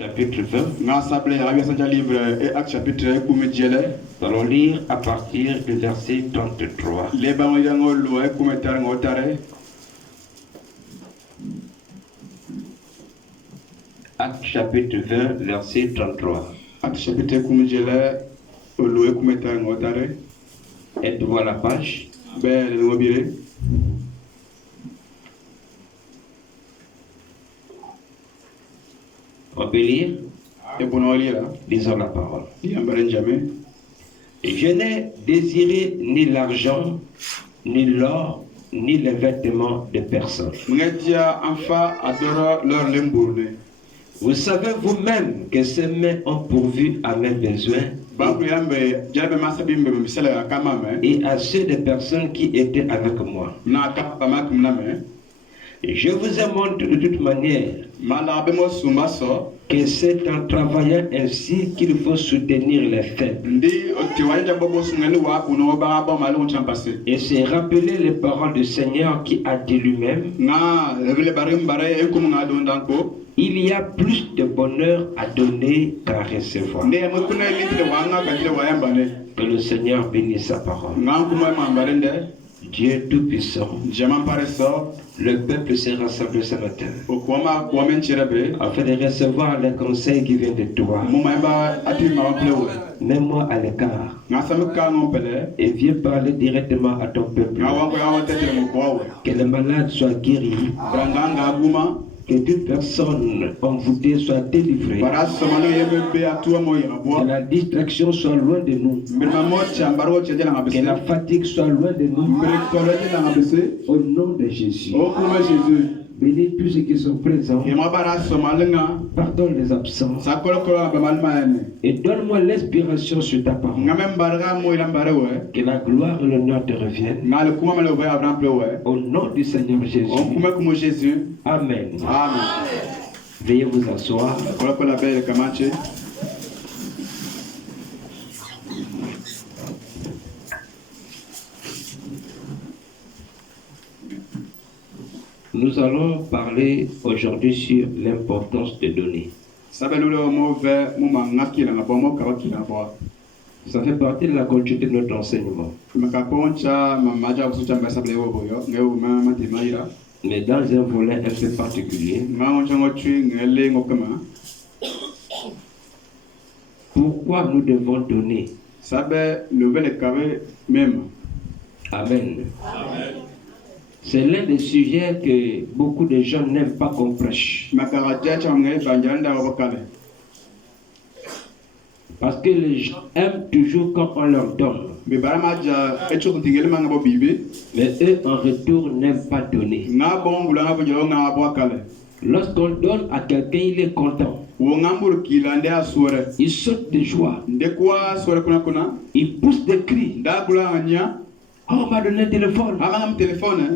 chapitre 20. Nous Allons lire à partir du verset 33. Acte chapitre 20, verset 33. Êtes-vous à la page? On peut lire? Lisons la parole. Je n'ai désiré ni l'argent, ni l'or, ni les vêtements de personne. Vous savez vous-même que ces mains ont pourvu à mes besoins et à ceux des personnes qui étaient avec moi. Et je vous ai montré de toute manière que c'est en travaillant ainsi qu'il faut soutenir les faibles. Et c'est rappeler les paroles du Seigneur qui a dit lui-même: il y a plus de bonheur à donner qu'à recevoir. Que le Seigneur bénisse sa parole. Dieu Tout-Puissant, le peuple s'est rassemblé ce matin afin de recevoir les conseils qui viennent de toi. Mets-moi à l'écart et viens parler directement à ton peuple. Que les malades soient guéris, que toute personne envoûtée soit délivrée, que la distraction soit loin de nous, que la fatigue soit loin de nous, au nom de Jésus. Bénis tous ceux qui sont présents, pardonne les absents et donne-moi l'inspiration sur ta parole. Que la gloire et l'honneur te reviennent au nom du Seigneur Jésus. Amen. Veuillez vous asseoir. Nous allons parler aujourd'hui sur l'importance de donner. Ça fait partie de la continuité de notre enseignement. Mais dans un volet un peu particulier. Pourquoi nous devons donner? Amen. C'est l'un des sujets que beaucoup de gens n'aiment pas qu'on prêche. Parce que les gens aiment toujours quand on leur donne. Mais eux, en retour, n'aiment pas donner. Lorsqu'on donne à quelqu'un, il est content. Il saute de joie. Il pousse des cris. Oh, on m'a donné un téléphone.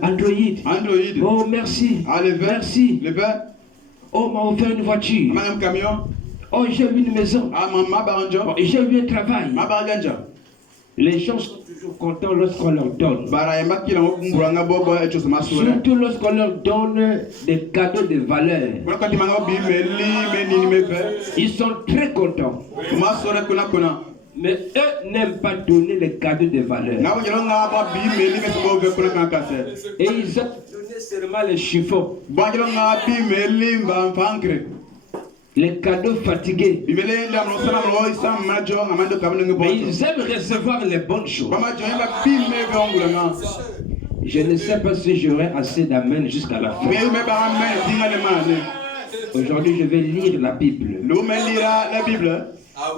Android. Oh, merci. Merci. Oh, on m'a offert une voiture. Oh, j'ai eu une maison. Oh, j'ai eu un travail. Les gens sont toujours contents lorsqu'on leur donne. Surtout lorsqu'on leur donne des cadeaux de valeur. Ils sont très contents. Mais eux n'aiment pas donner les cadeaux de valeur. Et ils ont donné seulement les chiffons. Les cadeaux fatigués. Mais ils aiment recevoir les bonnes choses. Je ne sais pas si j'aurai assez d'amen jusqu'à la fin. Aujourd'hui, je vais lire la Bible.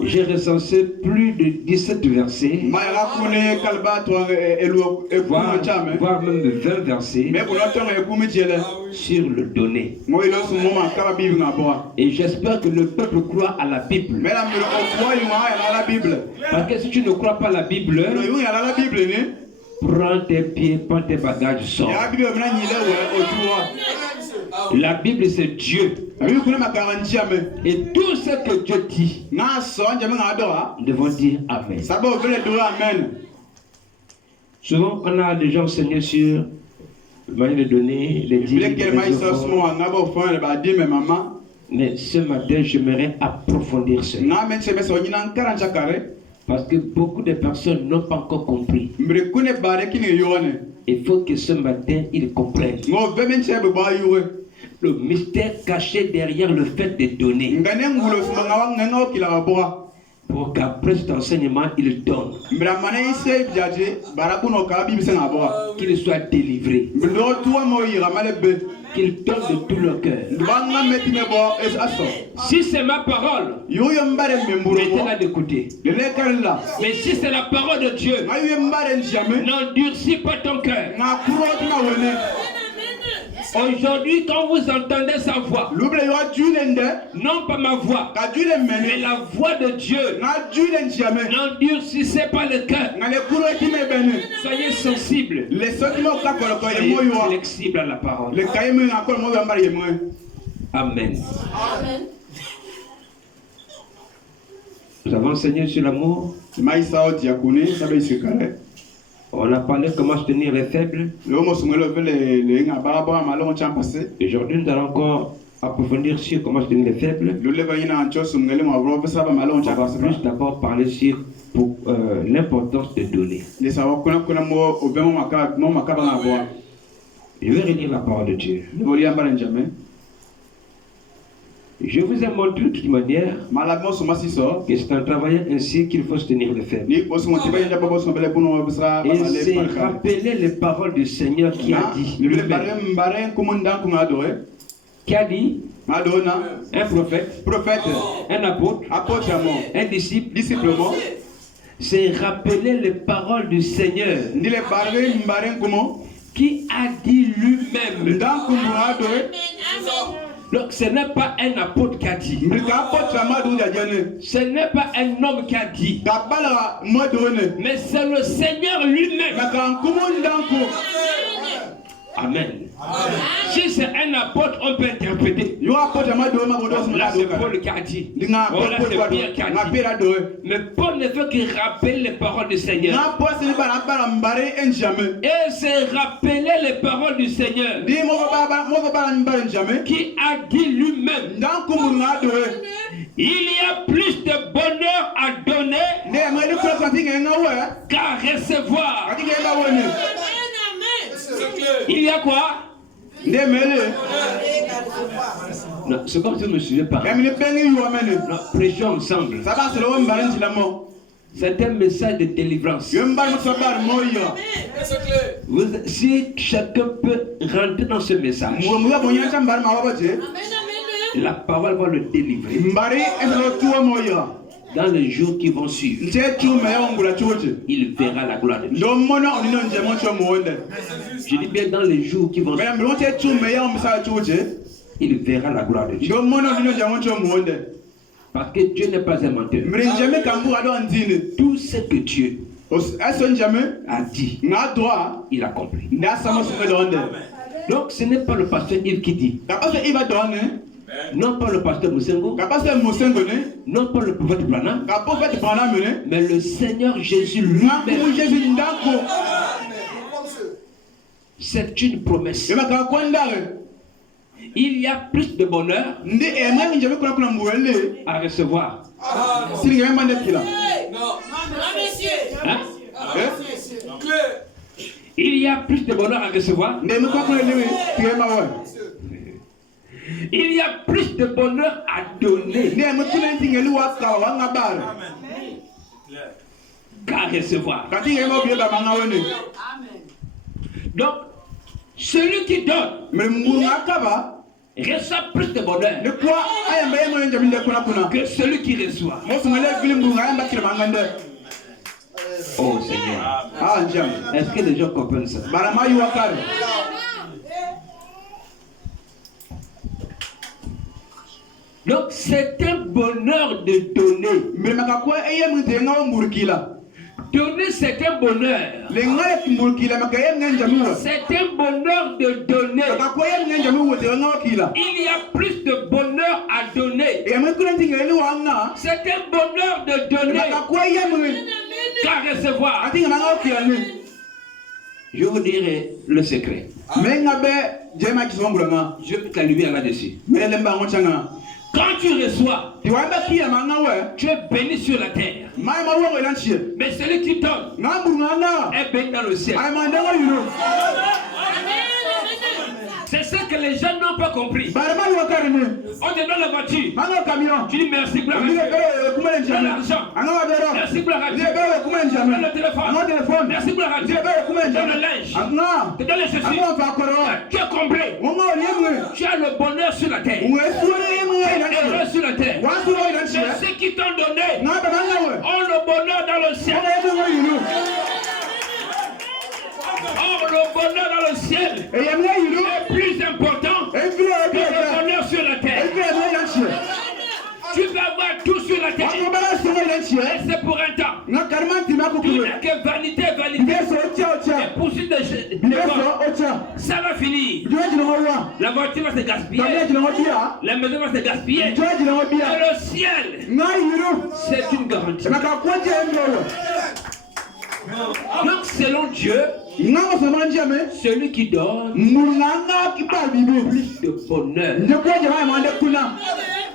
J'ai recensé plus de 17 versets, voire même 20 versets sur le donner. Et j'espère que le peuple croit à la Bible. Parce que si tu ne crois pas à la Bible, prends tes pieds, prends tes bagages, sors. La Bible, c'est Dieu. Et tout ce que Dieu dit, nous devons dire Amen. Souvent, on a déjà enseigné sur la manière de donner, les dîmes, Mais ce matin, j'aimerais approfondir cela. Parce que beaucoup de personnes n'ont pas encore compris. Il faut que ce matin, ils comprennent le mystère caché derrière le fait de donner. Pour qu'après cet enseignement, il donne. Qu'il soit délivré. Qu'il donne de tout le cœur. Si c'est ma parole, mettez-la de côté. Mais si c'est la parole de Dieu, n'endurcis pas ton cœur. Aujourd'hui, quand vous entendez sa voix, non pas ma voix, mais la voix de Dieu, n'endurcissez pas le cœur. Soyez sensibles. Soyez flexibles à la parole. Amen. Nous avons enseigné sur l'amour. On a parlé comment soutenir les faibles. Aujourd'hui, nous allons encore approfondir sur comment soutenir les faibles. On va plus d'abord parler sur l'importance de donner. Je vais relire la parole de Dieu. Je vous ai montré de toute manière que c'est en travaillant ainsi qu'il faut soutenir les faibles. Et c'est rappeler les paroles du Seigneur qui a dit. Qui a dit? Un prophète, un apôtre, un disciple. C'est rappeler les paroles du Seigneur qui a dit lui-même. Donc ce n'est pas un apôtre qui a dit. Ce n'est pas un homme qui a dit. Mais c'est le Seigneur lui-même. Amen. Si c'est un apôtre, on peut interpréter. Là, c'est Paul qui a dit. Là, c'est Pierre qui a dit. Mais Paul ne veut que rappeler les paroles du Seigneur. Et c'est rappeler les paroles du Seigneur qui a dit lui-même. Il y a plus de bonheur à donner qu'à recevoir. Il y a quoi? Non, c'est comme si je ne me souviens pas. Non, prêchons ensemble. C'est un message de délivrance. Si chacun peut rentrer dans ce message, la parole va le délivrer. Dans les jours qui vont suivre, il verra la gloire de Dieu. Je dis bien dans les jours qui vont suivre, il verra la gloire de Dieu. Parce que Dieu n'est pas un menteur. Tout ce que Dieu a dit, il accomplit. Donc ce n'est pas le pasteur Yves qui dit. Non pas le pasteur Moussengo, non pas le prophète Branham, mais le Seigneur Jésus lui-même. C'est une promesse. Il y a plus de bonheur à recevoir. Hein? Il y a plus de bonheur à recevoir. Il y a plus de bonheur à donner qu'à recevoir. Donc, celui qui donne reçoit plus de bonheur que celui qui reçoit. Oh Seigneur. Est-ce que les gens comprennent ça? Donc c'est un bonheur de donner. Donner c'est un bonheur. C'est un bonheur de donner. Il y a plus de bonheur à donner. C'est un bonheur de donner qu'à recevoir. Je vous dirai le secret. Je vais t'allumer là-dessus. Quand tu reçois, tu es béni sur la terre. Mais celui qui donne est béni dans le ciel. C'est ce que les gens n'ont pas compris. On te donne la voiture. Tu dis merci, gloire à Dieu. Donne l'argent. Merci, gloire à Dieu. Donne le téléphone. Merci, gloire à Dieu. Donne le linge. Tu donnes les chaussures. Tu es complet. Tu as le bonheur sur la terre. Tu es heureux sur la terre. Mais ceux qui t'ont donné ont le bonheur dans le ciel. Or, le bonheur dans le ciel est plus important que le bonheur sur la terre. Tu peux avoir tout sur la terre, et c'est pour un temps. Tu n'as que vanité. Et poursuite de ça va finir. La voiture va se gaspiller. La maison va se gaspiller. Et le ciel, c'est une garantie. Donc selon Dieu, celui qui donne plus de bonheur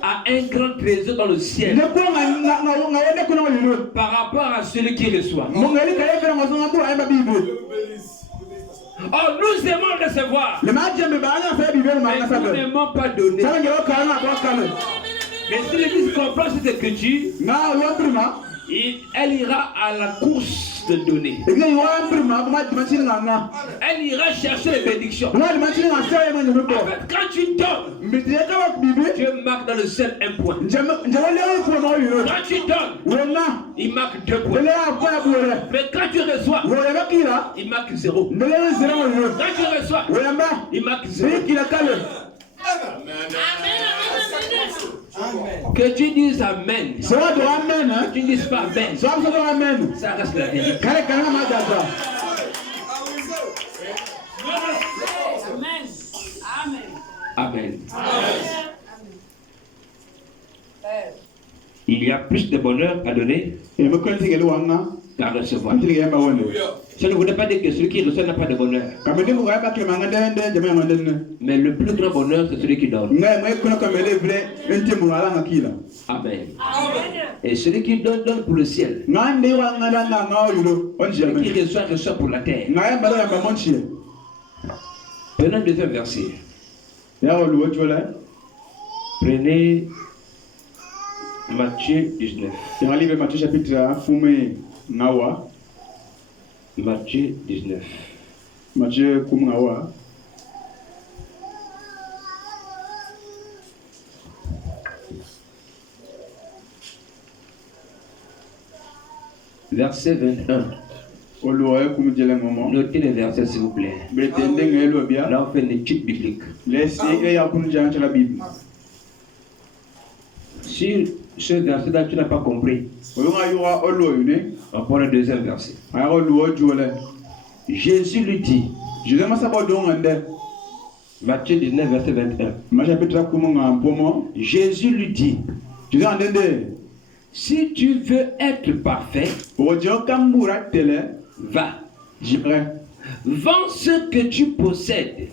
a un grand trésor dans le ciel par rapport à celui qui reçoit. Oh, nous aimons recevoir, mais nous n'aimons pas donner. Mais si l'Église comprend cette écriture, elle ira à la course de donner. Elle ira chercher les bénédictions. En fait, quand tu donnes, Dieu marque dans le ciel un point. Quand tu donnes, il marque 2 points. Mais quand tu reçois, il marque 0. Quand tu reçois, il marque 0. Que tu dises Amen. Que tu ne dises pas Amen. Ça reste la vérité. Amen. Il y a plus de bonheur à donner qu'à recevoir. Ça ne voudrait pas dire que celui qui reçoit n'a pas de bonheur. Mais le plus grand bonheur, c'est celui qui donne. Amen. Et celui qui donne pour le ciel. Celui qui reçoit pour la terre. Prenons le deuxième verset. Prenez Matthieu 19. Matthieu chapitre 19. Matthieu Kumawa. Verset 21. Notez les versets s'il vous plaît. Là on fait une étude biblique. Si ce verset-là tu n'as pas compris, on prend le deuxième verset. Jésus lui dit, Matthieu 19 verset 21. Jésus lui dit, si tu veux être parfait, va, vends ce que tu possèdes,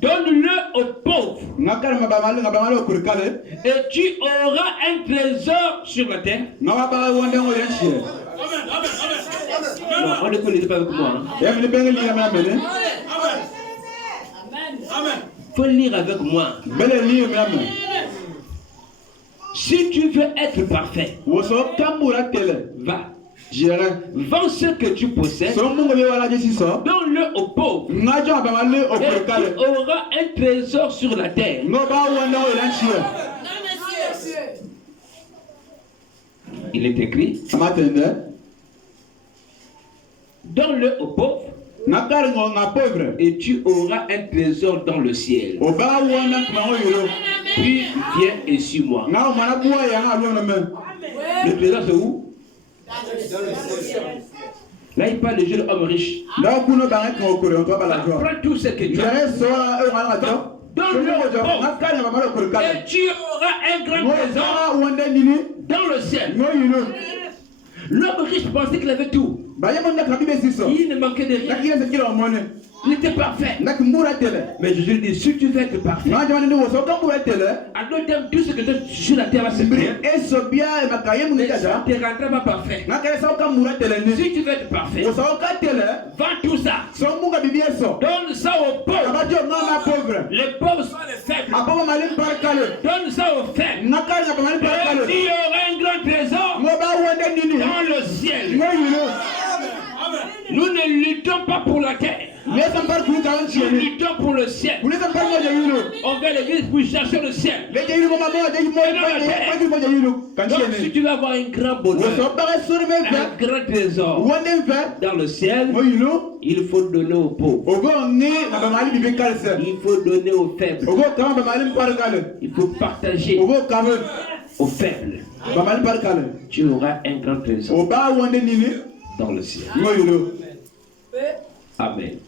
donne-le aux pauvres, et tu auras un trésor sur la terre. Non, on ne connaît pas avec moi. Faut lire avec moi. Si tu veux être parfait, va. Vends ce que tu possèdes, donne-le aux pauvres, et tu auras un trésor sur la terre. Il est écrit, donne-le aux pauvres, et tu auras un trésor dans le ciel. Puis viens et suis-moi. Le trésor c'est où? Là il parle de jeunes hommes riches. Prends tout ce que tu as. Donne-le aux pauvres, et tu auras un grand trésor dans le ciel. L'homme riche pensait qu'il avait tout. Il ne manquait de rien. Il était parfait. Mais Jésus dit, si tu veux être parfait, alors t'aimes tout ce que tu as sur la terre va se faire. Mais ça ne te rendra pas parfait. Si tu veux être parfait, vends tout ça. Donne ça aux pauvres. Les pauvres sont les faibles. Donne ça aux faibles. Et il y aura un grand trésor dans le ciel. Nous ne luttons pas pour la terre. Nous luttons pour le ciel. On va à l'église pour chercher le ciel. Donc si tu veux avoir un grand bonheur, un grand trésor dans le ciel, il faut donner aux pauvres. Il faut donner aux faibles. Il faut partager aux faibles. Tu auras un grand trésor dans le ciel. Amen.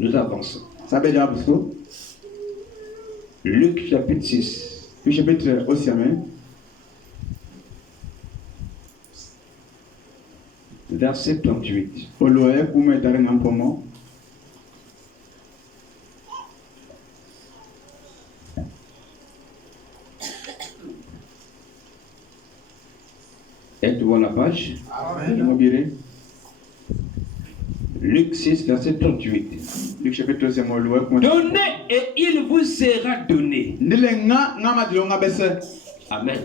Nous avançons. Luc chapitre 6. Verset 38. Êtes-vous à la page? Amen. Luc 6, verset 38. Luc chapitre 6. Donnez et il vous sera donné. Amen.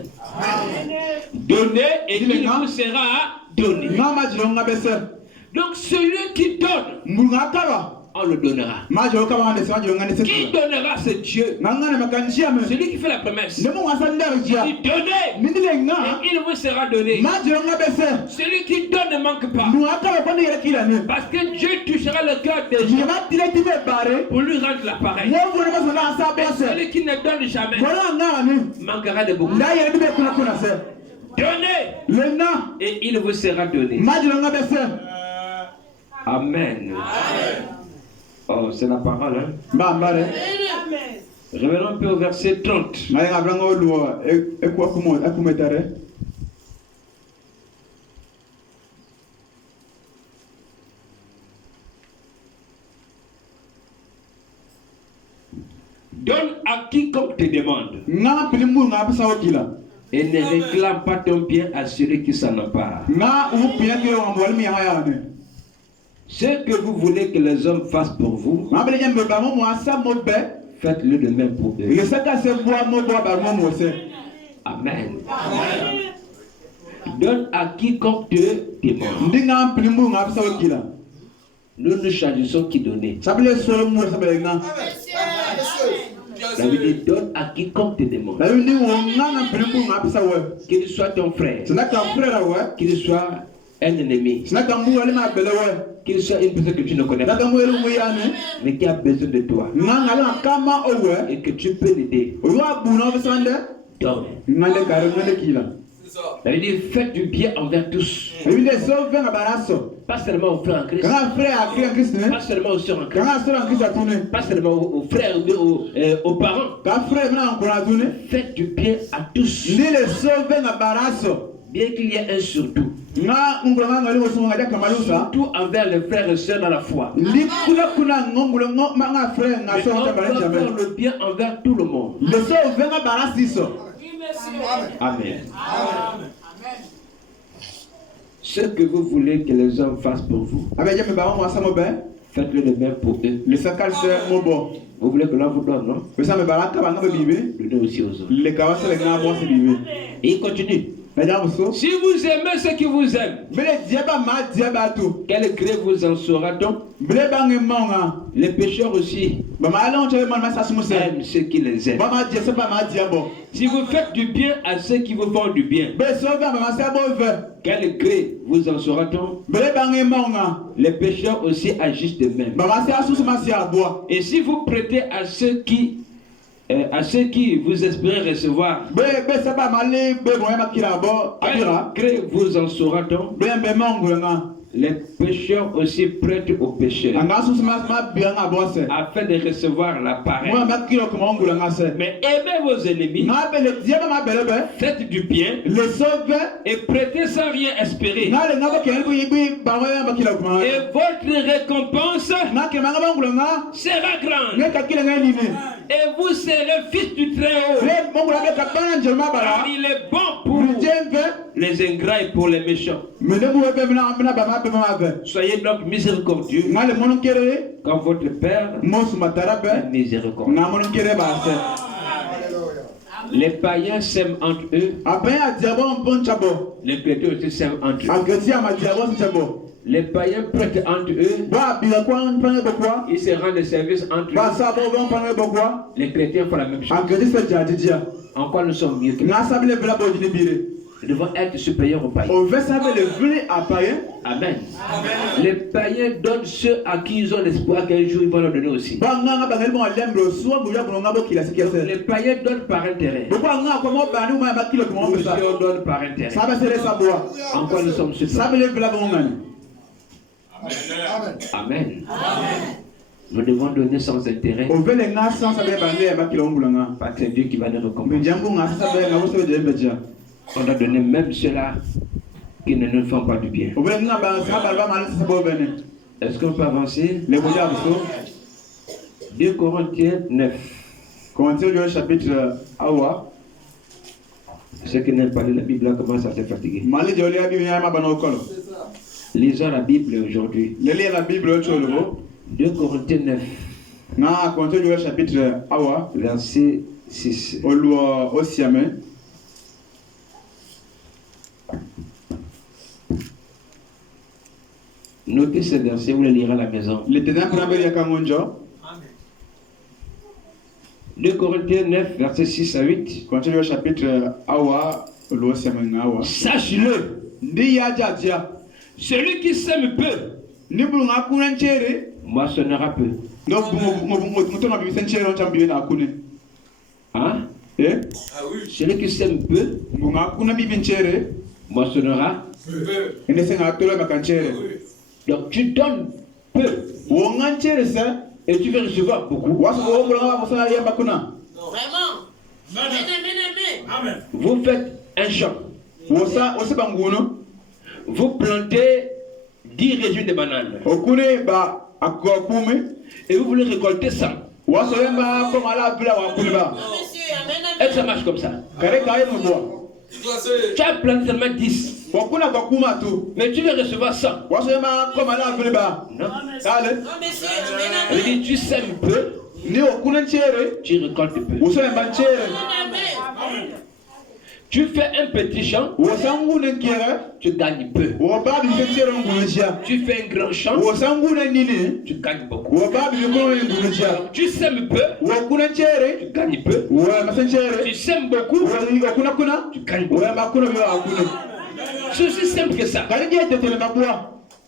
Donnez et il vous sera donné. Donc celui qui donne, on le donnera. Qui donnera, c'est Dieu. Celui qui fait la promesse. Il donnez et il vous sera donné. Celui qui donne ne manque pas. Parce que Dieu touchera le cœur des gens pour lui rendre l'appareil. Celui qui ne donne jamais manquera de beaucoup. Donnez et il vous sera donné. Amen. Oh, c'est la parole, hein? Revenons un peu au verset 30. Donne à quiconque te demande. Et ne réclame pas ton bien à celui qui s'en empare. Ce que vous voulez que les hommes fassent pour vous, faites-le de même pour eux. Amen. Donne à quiconque te demande. Nous ne choisissons qui donner. Ça veut dire donne à quiconque te demande. Qu'il soit ton frère, qu'il soit un ennemi, qu'il soit une personne que tu ne connais pas, mais qui a besoin de toi et que tu peux l'aider. Donne. Ça veut dire faites du bien envers tous. Pas seulement aux frères en Christ. Pas seulement aux sœurs en Christ. Pas seulement aux frères ou aux parents. Faites du bien à tous. Bien qu'il y ait un surtout. Surtout envers les frères et sœurs dans la foi. Mais on doit faire le bien envers tout le monde. Amen. Ce que vous voulez que les hommes fassent pour vous, faites-le de même pour eux. Vous voulez que l'on vous donne, non? Donnez aussi aux autres. Et il continue. Si vous aimez ceux qui vous aiment, quel gré vous en saura-t-on? Les pécheurs aussi aiment ceux qui les aiment. Si vous faites du bien à ceux qui vous font du bien, quel gré vous en saura-t-on? Les pécheurs aussi agissent de même. Et si vous prêtez à ceux qui vous espérez recevoir, quel gré vous en saura-t-on? Les pécheurs aussi prêtent aux pécheurs afin de recevoir la parole. Mais aimez vos ennemis, faites du bien et prêtez sans rien espérer. Et votre récompense sera grande. Et vous serez fils du Très-Haut. Car il est bon pour les ingrats et pour les méchants. Soyez donc miséricordieux quand votre Père est miséricordieux. Les païens s'aiment entre eux. Les chrétiens aussi s'aiment entre eux. Les païens prêtent entre eux. Ils se rendent service entre eux. Les chrétiens font la même chose. En quoi nous sommes mieux que eux? Nous devons être supérieurs aux païens. Amen. Les païens donnent ceux à qui ils ont l'espoir qu'un jour ils vont leur donner aussi. Les païens donnent par intérêt. Nous on donne par intérêt. En quoi nous sommes supérieurs? Amen. Nous devons donner sans intérêt. Parce que c'est Dieu qui va nous récompenser. On doit donner même ceux-là qui ne nous font pas du bien. Est-ce qu'on peut avancer? 2 Corinthiens 9. Corinthiens chapitre 1. Ceux qui n'aiment pas lire la Bible là commencent à se fatiguer. Lisons la Bible aujourd'hui. 2 Corinthiens 9. Chapitre 1. Verset 6. Notez ce verset, vous le lirez à la maison. 2 Corinthiens 9, verset 6 à 8. Chapitre 1. Sache-le, celui qui sème peu moissonnera peu. Hein? Celui qui sème peu moissonnera. Donc tu donnes peu et tu vas recevoir beaucoup. Vous faites un champ. Vous plantez 10 régions de bananes. Et vous voulez récolter 100. Et ça marche comme ça. Tu as planté seulement 10. Mais tu veux recevoir 100. Non. Il dit tu sèmes peu, tu récoltes peu. Tu fais un petit champ, tu gagnes peu. Tu fais un grand champ, tu gagnes beaucoup. Tu sèmes peu, tu gagnes peu. Tu sèmes beaucoup, tu gagnes beaucoup. C'est aussi simple que ça.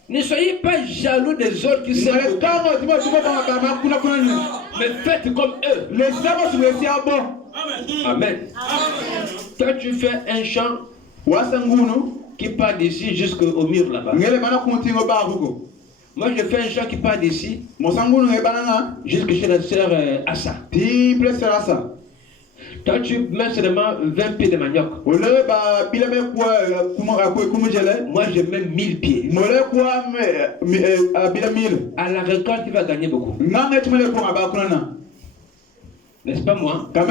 Ne soyez pas jaloux des autres qui sèment beaucoup. Mais faites comme eux. Amen. Quand tu fais un champ qui part d'ici jusqu'au mur là-bas. Moi je fais un champ qui part d'ici jusque chez la sœur Assa. Toi tu mets seulement 20 pieds de manioc. Moi je mets 1000 pieds. À la récolte tu vas gagner beaucoup. N'est-ce pas moi? Toi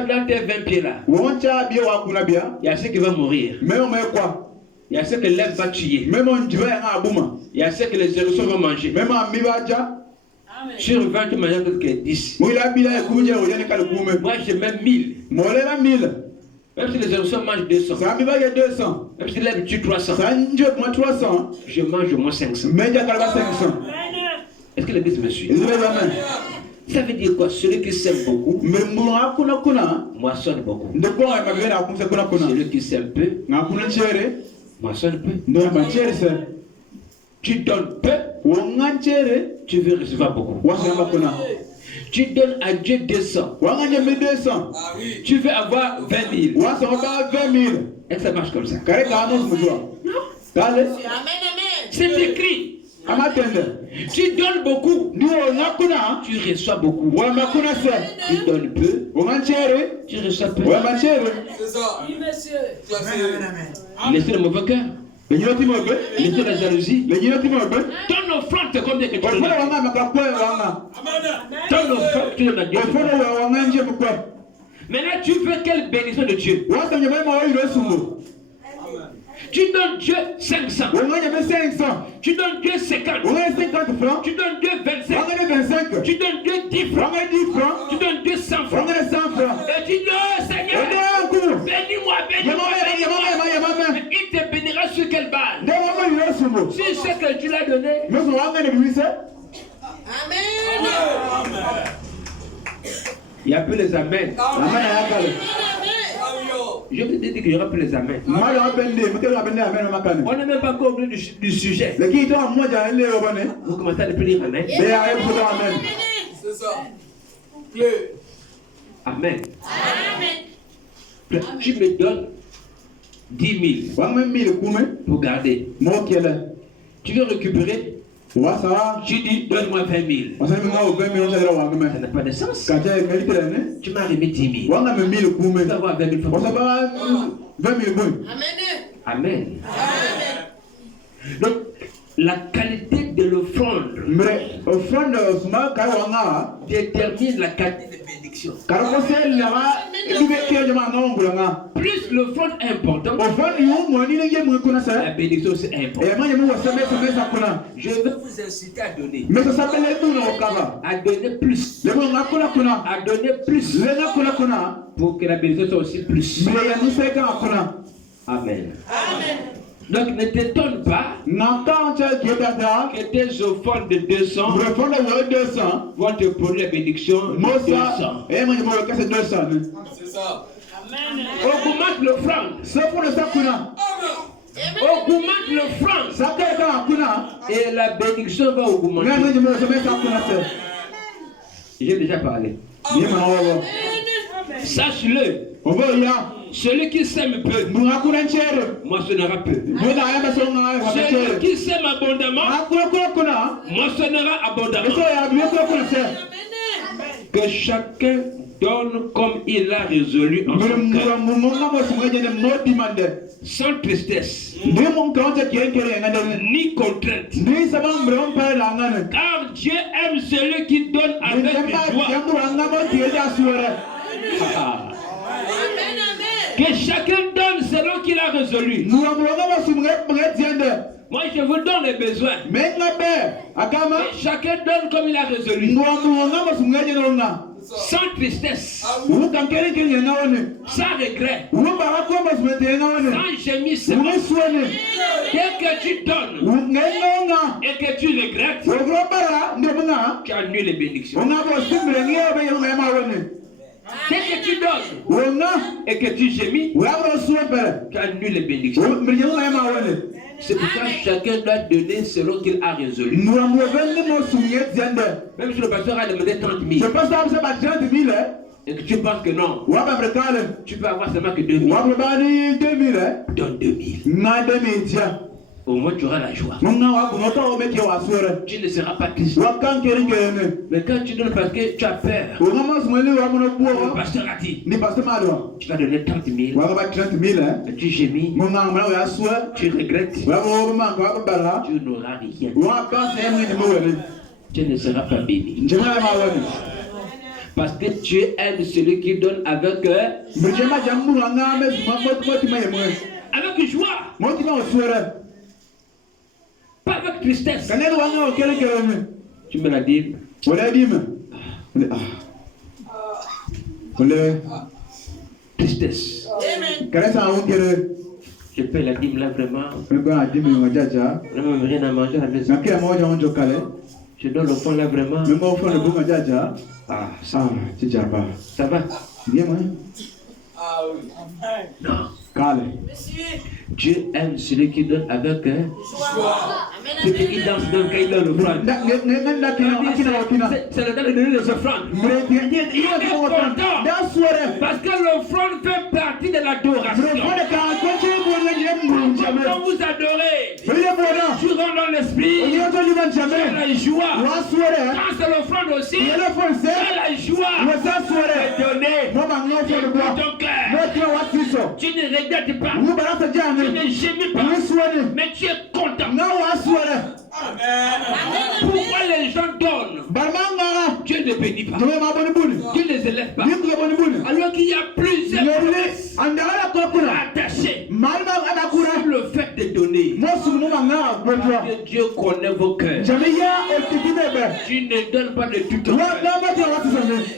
dans tes 20 pieds là, il y a ceux qui vont mourir. Il y a ceux que l'herbe va tuer. Il y a ceux que les hérissons vont manger. Sur 20 tu manges que 10. Moi je mets 1000. Même si les hérissons mangent 200. Même si l'herbe tue 300. Je mange au moins 500. Est-ce que l'église me suit? Ça veut dire quoi? Celui qui sème beaucoup moissonne beaucoup. Celui qui sème peu moissonne peu. Tu donnes peu, tu veux recevoir beaucoup. Tu donnes à Dieu 200. Tu veux avoir 20 000. Est-ce que ça marche comme ça? Non. C'est écrit. Tu donnes beaucoup, tu reçois beaucoup. Tu donnes peu, tu reçois peu. C'est ça. Oui, monsieur. Laissez le mauvais cœur. Laissez la jalousie. Ton offrande, c'est combien que tu donnes? Ton offrande, tu donnes à Dieu. Maintenant, tu veux quelle bénédiction de Dieu? Tu donnes Dieu 500. Tu donnes Dieu 50. Tu donnes Dieu 25. Tu donnes Dieu 10 francs. Tu donnes Dieu 100 francs. Et tu dis, oh Seigneur, bénis-moi, bénis-moi. Il te bénira sur quelle base? Sur ce que tu l'as donné. Amen. Il y a plus les amens. Je vais te dire qu'il y aura plus les amens. On n'est même pas encore venu du sujet. Vous commencez à ne plus dire amen. C'est ça. Amen. Tu me donnes 10 000 pour garder. Tu veux récupérer? Tu dis, donne-moi 20 000. Ça n'a pas de sens. Tu m'as remis 10 000. Tu vas avoir 20 000 francs. Amen. Donc, la qualité de l'offrande détermine la qualité de bénédiction. Plus l'offrande est importante, la bénédiction c'est important. Je veux vous inciter à donner. À donner plus. À donner plus. Pour que la bénédiction soit aussi plus. Amen. Donc ne t'étonne pas que tes offrandes de 200 vont te produire la bénédiction de 200. C'est ça. Augmente l'offrande. Augmente l'offrande. Et la bénédiction va augmenter. J'ai déjà parlé. Sache-le. Celui qui sème peu moissonnera peu. Celui qui sème abondamment moissonnera abondamment. Que chacun donne comme il a résolu en son cœur. Sans tristesse, ni contrainte. Car Dieu aime celui qui donne avec joie. Que chacun donne selon qu'il a résolu. Moi je vous donne les besoins. Que chacun donne comme il a résolu. Sans tristesse. Sans regret. Sans gémissement. Dès que tu donnes et que tu regrettes, tu annules les bénédictions. Dès que tu donnes et que tu gémis, tu annules les bénédictions. C'est pourquoi chacun doit donner selon qu'il a résolu. Même si le pasteur a demandé 30 000 et que tu penses que non, tu peux avoir seulement que 2 000. Donne 2 000. Au moins tu auras la joie. Tu ne seras pas triste. Mais quand tu donnes parce que tu as peur, le pasteur a dit, tu vas donner 30 000. Tu gémis, tu regrettes, tu n'auras rien. Tu ne seras pas béni. Parce que Dieu aime celui qui donne avec joie. Pas avec tristesse. Tu me l'as dit. Tristesse. Je paie la dîme là vraiment. Je n'ai même rien à manger à la maison. Je donne le fond là vraiment. Ah, ça va. Non. Dieu aime celui qui donne avec joie. Celui qui danse quand il donne l'offrande. C'est le temps de donner les offrandes. Il est content parce que l'offrande fait partie de l'adoration. Quand vous adorez, tu rends joie. Quand c'est l'offrande aussi, quand la joie est donnée dans ton cœur. Tu ne regrettes pas, tu ne gémis pas, mais tu es content. Pourquoi les gens donnent? Dieu ne bénit pas, Dieu ne les élève pas, alors qu'il y a plusieurs promesses attachées sur le fait de donner. Dieu connaît vos cœurs. Tu ne donnes pas de tout ton cœur.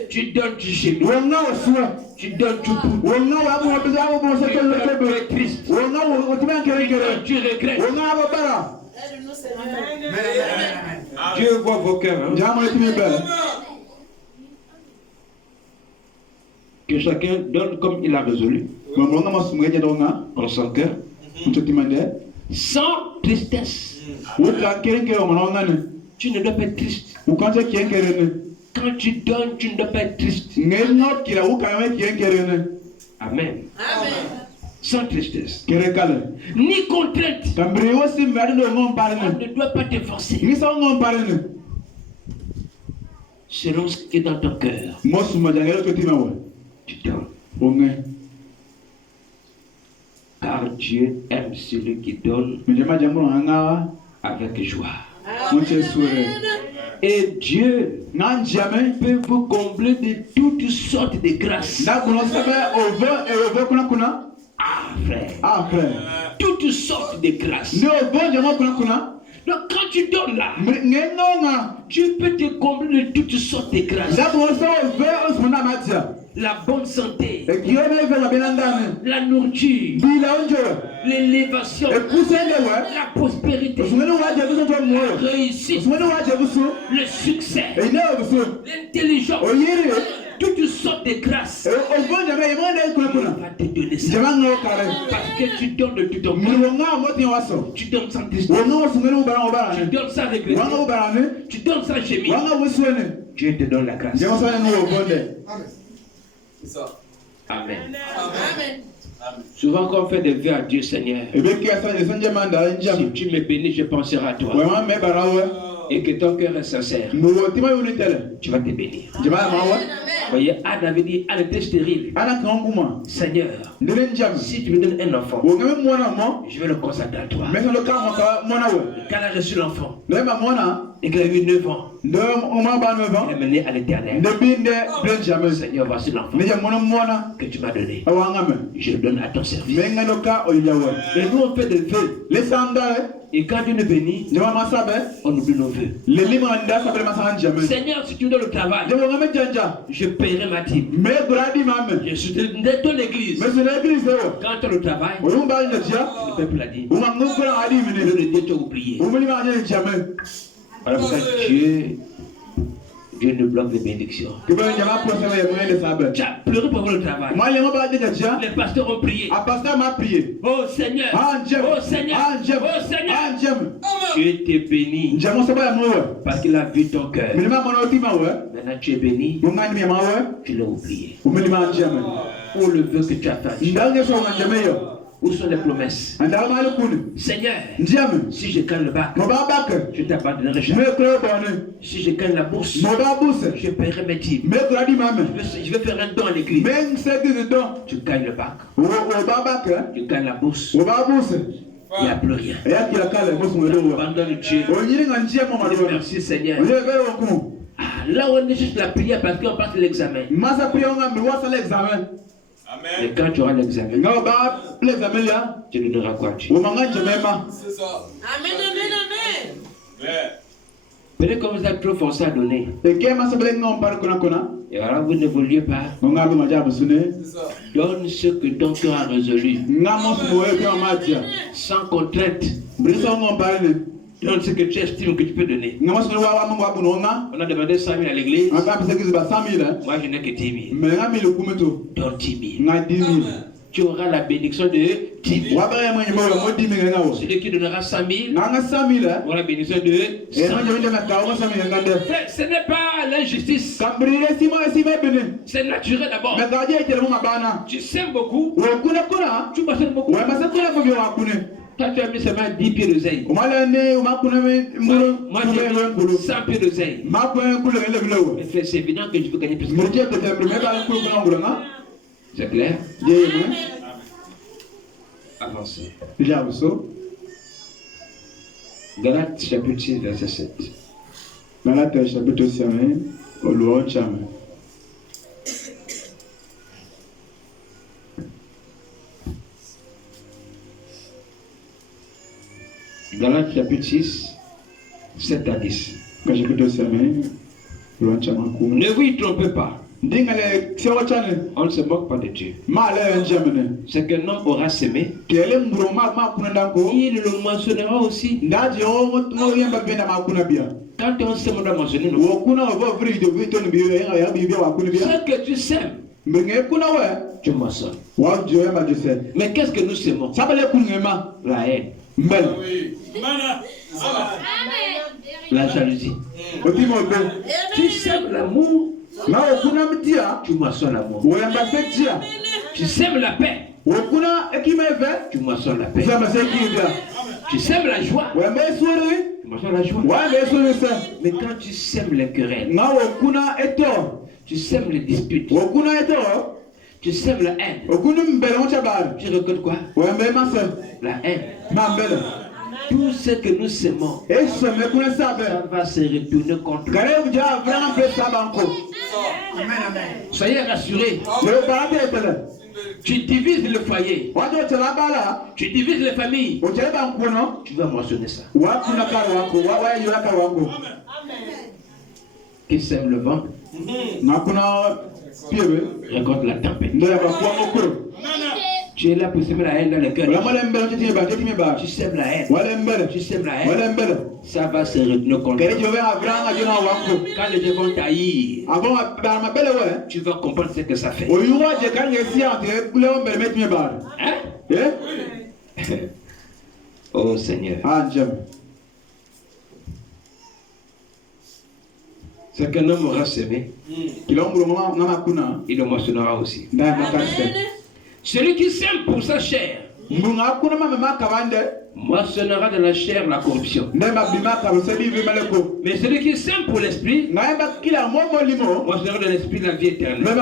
Tu donnes du génie. Tu donnes du bout. Tu es triste. Tu regrettes. Dieu voit vos cœurs. Que chacun donne comme il a résolu en son cœur, sans tristesse. Tu ne dois pas être triste. Quand tu donnes, tu ne dois pas être triste. Amen. Sans tristesse. Ni contrainte. On ne doit pas te forcer. Selon ce qui est dans ton cœur. Tu donnes. Car Dieu aime celui qui donne avec joie. Et Dieu peut vous combler de toutes sortes de grâces. Ah, frère. Toutes sortes de grâces. Donc quand tu donnes là, tu peux te combler de toutes sortes de grâces. La bonne santé, la nourriture, l'élévation, la prospérité, la réussite, le succès, l'intelligence, toutes sortes de grâces. Il va te donner ça. Parce que tu donnes de tout ton cœur. Tu donnes sans tristesse. Tu donnes sans regret. Tu donnes sans gémir. Dieu te donne la grâce. C'est ça. Amen. Amen. Souvent quand on fait des vœux à Dieu, Seigneur, si tu me bénis, je penserai à toi. Et que ton cœur est sincère, tu vas te bénir. Voyez, Anne avait dit, Anne était stérile. Seigneur, si tu me donnes un enfant, je vais le consacrer à toi. Quand elle a reçu l'enfant, et qu'elle a eu 9 ans, il est mené à l'éternel. Seigneur, voici l'enfant que tu m'as donné. Je le donne à ton service. Et nous, on fait des vœux. Et quand Dieu nous bénit, on oublie nos vœux. Seigneur, si tu me donnes le travail, je paierai ma dîme. Je soutiendrai ton église. Quand tu as le travail, tu ne paies plus la dîme. Le Dieu t'a oublié. Voilà pourquoi Dieu nous bloque les bénédictions. Tu as pleuré pour le travail. Les pasteurs ont prié. Oh Seigneur, oh Seigneur, oh Seigneur. Dieu t'est béni parce qu'il a vu ton cœur. Maintenant tu es béni, tu l'as oublié. Pour le vœu que tu as fait. Où sont les promesses? Seigneur, si je gagne le bac, je t'abandonnerai jamais. Si je gagne la bourse, je paierai mes dîmes. Je vais faire un don à l'église. Tu gagnes le bac, tu gagnes la bourse, il n'y a plus rien. Abandonne Dieu. Merci Seigneur. Là où on est juste la prière parce qu'on passe l'examen. Et quand tu auras l'examen, tu lui donneras quoi Dieu. C'est ça. Amen, amen, amen. Peut-être que vous êtes trop forcé à donner. Et alors vous ne vouliez pas. Donne ce que ton cœur a résolu. Sans contrainte. Donne ce que tu estimes que tu peux donner. On a demandé 100 000 à l'église. Moi je n'ai que 10 000. Donne 10 000. Tu auras la bénédiction de 10 000. Celui qui donnera 100 000 aura la bénédiction de 100 000. Ce n'est pas l'injustice. C'est naturel d'abord. Tu sèmes beaucoup. Tu m'achètes beaucoup. Toi, tu as mis seulement 10 pieds de zèle. Moi, j'ai mis 100 pieds de zèle. Mais c'est évident que je veux gagner plus. C'est clair? Avancez. Galates chapitre 6, verset 7. Galates chapitre 6, au louange jamais. Galates chapitre 6, 7 à 10. Ne vous y trompez pas. On ne se moque pas de Dieu. Ce qu'un homme aura semé, il le mentionnera aussi. Quand on sème, on doit mentionner. Ce que tu sèmes, tu moissonnes. Mais qu'est-ce que nous sémons? La haine. La jalousie. Tu sèmes l'amour, tu moissonnes l'amour. Tu sèmes la paix, tu moissonnes la paix. Tu sèmes la joie, tu moissonnes la joie. Mais quand tu sèmes les querelles, tu sèmes les disputes, tu sèmes la haine, tu récoltes quoi? La haine. Tout ce que nous sémons, ça va se retourner contre nous. Soyez rassurés. Tu divises le foyer, tu divises les familles, tu vas mentionner ça. Qui sème le vent récolte la tempête. Tu es là pour semer la haine dans le cœur. Tu sèmes la haine. Tu sèmes la haine. Ça va se retourner contre toi. Quand les gens vont taillir, tu vas comprendre ce que ça fait. Hein? Oh Seigneur. Ce qu'un homme aura semé, il le moissonnera aussi. Celui qui sème pour sa chair moissonnera de la chair la corruption. Mais celui qui sème pour l'esprit moissonnera de l'esprit la vie éternelle. Ne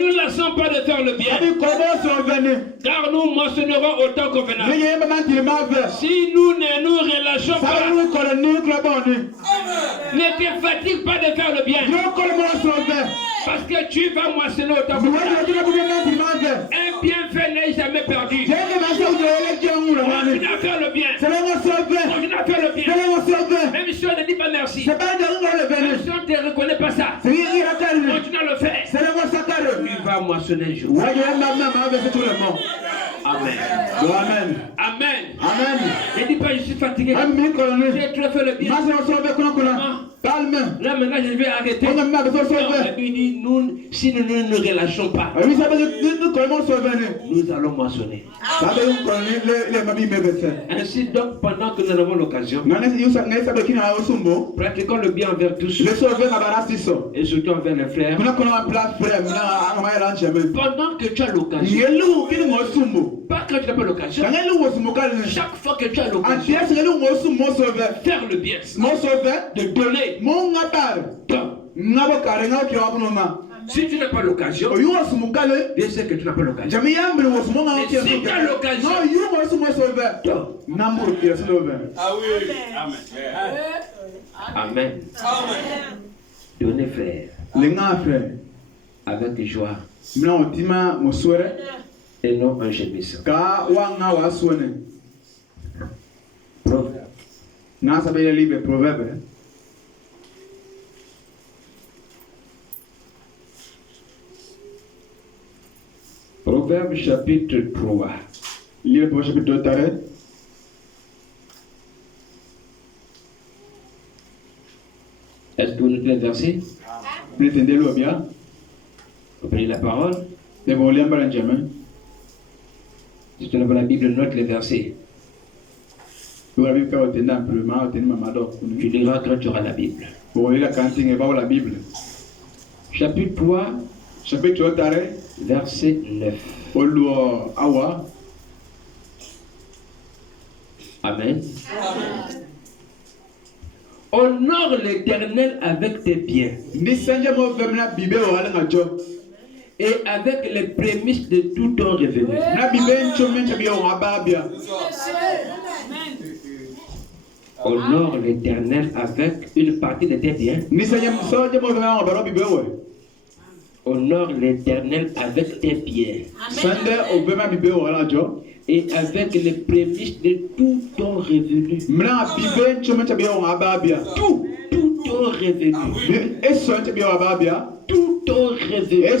nous lassons pas de faire le bien, car nous moissonnerons autant convenable. Si nous ne nous relâchons pas, ne te fatigue pas de faire le bien, parce que tu vas moissonner autant convenable. Un bienfait n'est jamais perdu. Continue à faire le bien. Continue à faire le bien. Même si on ne dit pas merci, même si on ne te reconnaît pas ça, continue à le faire. Tu vas moissonner un jour. Amen. Amen. Ne dis pas je suis fatigué. J'ai trop fait le bien. Là maintenant je vais arrêter. Il dit si nous ne nous relâchons pas, nous allons moissonner. Ainsi donc pendant que nous avons l'occasion, pratiquons le bien envers tous et surtout envers les frères. Pendant que tu as l'occasion, pas quand tu n'as pas l'occasion, chaque fois que tu as l'occasion, faire le bien, de donner. Si tu n'as pas l'occasion, bien sûr que tu n'as pas l'occasion. Et si tu as l'occasion, Amen. Donnez frère avec joie et non un gémissement. Proverbe chapitre 3. Est-ce que vous notez le verset? Vous prenez la parole. Si tu n'as pas la Bible, note les versets. Tu liras quand tu auras la Bible. Chapitre 3, verset 9. Amen. Honore l'Éternel avec tes biens et avec les prémices de tout ton revenu. Honore l'Éternel avec une partie de tes biens. Honore l'Éternel avec tes biens et avec les prémices de tout ton revenu. Tout ton revenu. Tout ton revenu.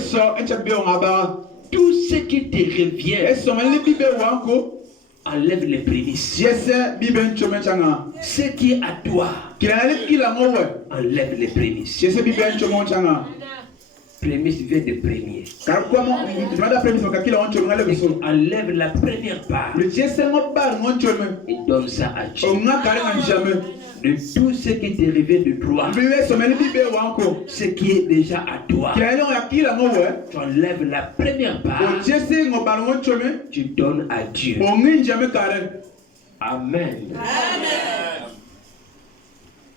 Tout ce qui te revient. Enlève les prémices. Ce qui est à toi. Enlève les prémices. Prémisse vient de premier. Enlève la première part et donne ça à Dieu. De tout ce qui te revient de toi, ce qui est déjà à toi, tu enlèves la première part, tu donnes à Dieu. Amen.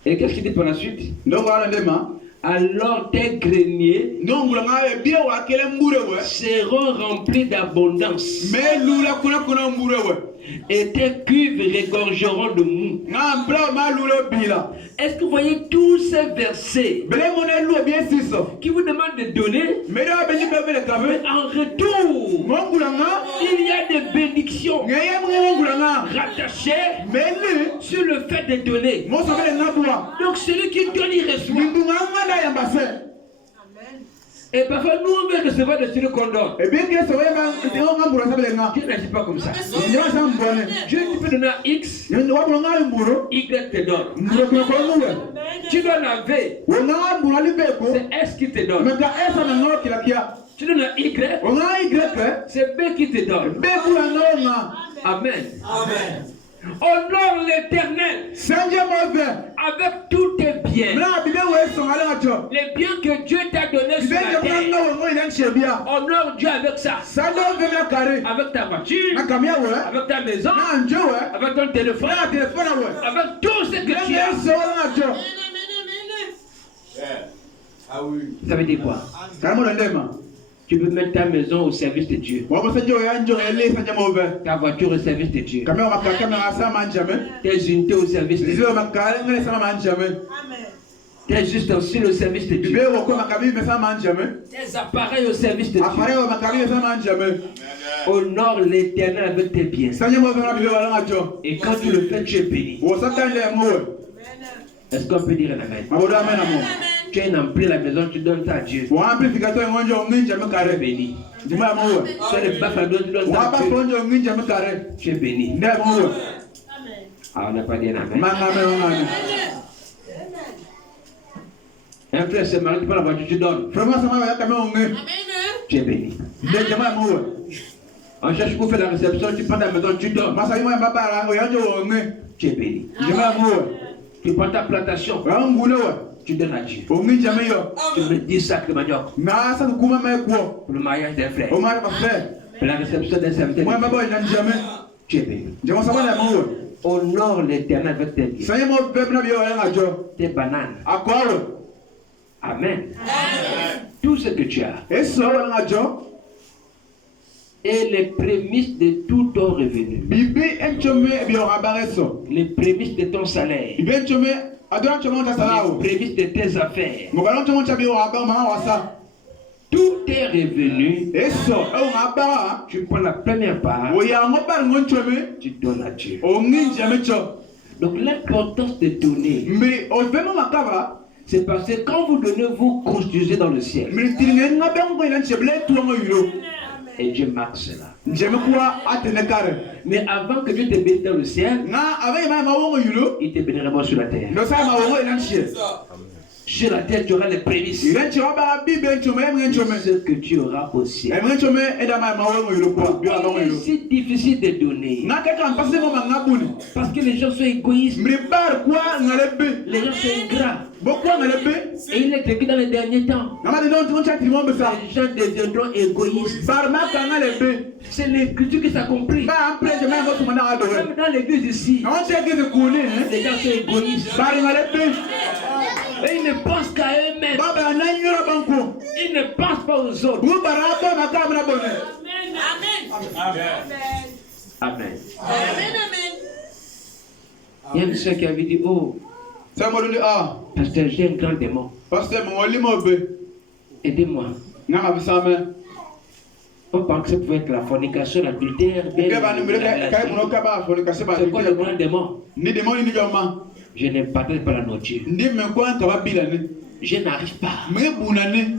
Et qu'est-ce qu'il dit par la suite? Alors tes greniers seront remplis d'abondance et tes cuves regorgeront de mou. Est-ce que vous voyez tous ces versets qui vous demandent de donner? Mais en retour, il y a des bénédictions rattachées sur le fait de donner. Donc celui qui donne, il reçoit. Et parfois, nous, on veut recevoir de celui qu'on donne. Dieu n'agit pas comme ça. Dieu, tu peux donner à X, Y te donne. Tu donnes à V, c'est S qui te donne. Tu donnes à Y, c'est B qui te donne. Amen. Honore l'Éternel avec tous tes biens. Les biens que Dieu t'a donnés sur la terre. Honore Dieu avec ça. Avec ta voiture, avec ta maison, avec ton téléphone, avec tout ce que tu as. Ça veut dire quoi? Tu peux mettre ta maison au service de Dieu. Ta voiture au service de Dieu. Tes unités au service de Dieu. Tes ustensiles au service de Dieu. Tes appareils au service de Dieu. Honore l'Éternel avec tes biens. Et quand tu le fais, tu es béni. Est-ce qu'on peut dire un amen? Tu es empli la maison, tu donnes ça à Dieu. Tu es béni. Tu es le bafado, tu donnes ça à Dieu. Tu es béni. Ah, on n'a pas dit un amen. Un frère se marie, tu prends la voiture, tu donnes. Tu es béni. On cherche pour faire la réception, tu prends ta maison, tu donnes. Tu es béni. Tu prends ta plantation. Tu donnes à Dieu. Tu mets 10 sacs de manioc pour le mariage d'un frère, pour la réception d'un serviteur. Tu es béni. Honore l'Éternel avec tes biens, tes bananes. Amen. Tout ce que tu as et les prémices de tout ton revenu, les prémices de ton salaire, les prémices de tes affaires, tous tes revenus, tu prends la première part, tu donnes à Dieu. Donc l'importance de donner, c'est parce que quand vous donnez, vous construisez dans le ciel. Et Dieu marque cela. Mais avant que Dieu te bénisse dans le ciel, il te bénira sur la terre. Sur la terre, tu auras les prémices. Ce que tu auras au ciel. C'est difficile de donner. Parce que les gens sont égoïstes. Les gens sont ingrats. Et il est écrit dans les derniers temps. Les gens deviendront égoïstes. C'est l'écriture qui s'accomplit. Même dans l'église ici, les gens sont égoïstes. Et ils ne pensent qu'à eux-mêmes. Ils ne pensent pas aux autres. Amen. Il y a une soeur qui avait dit, oh, pasteur, j'ai un grand démon. Aidez-moi. On pense que ça pouvait être la fornication, l'adultère. C'est quoi le grand démon? Je ne partage pas la nourriture. Je n'arrive pas.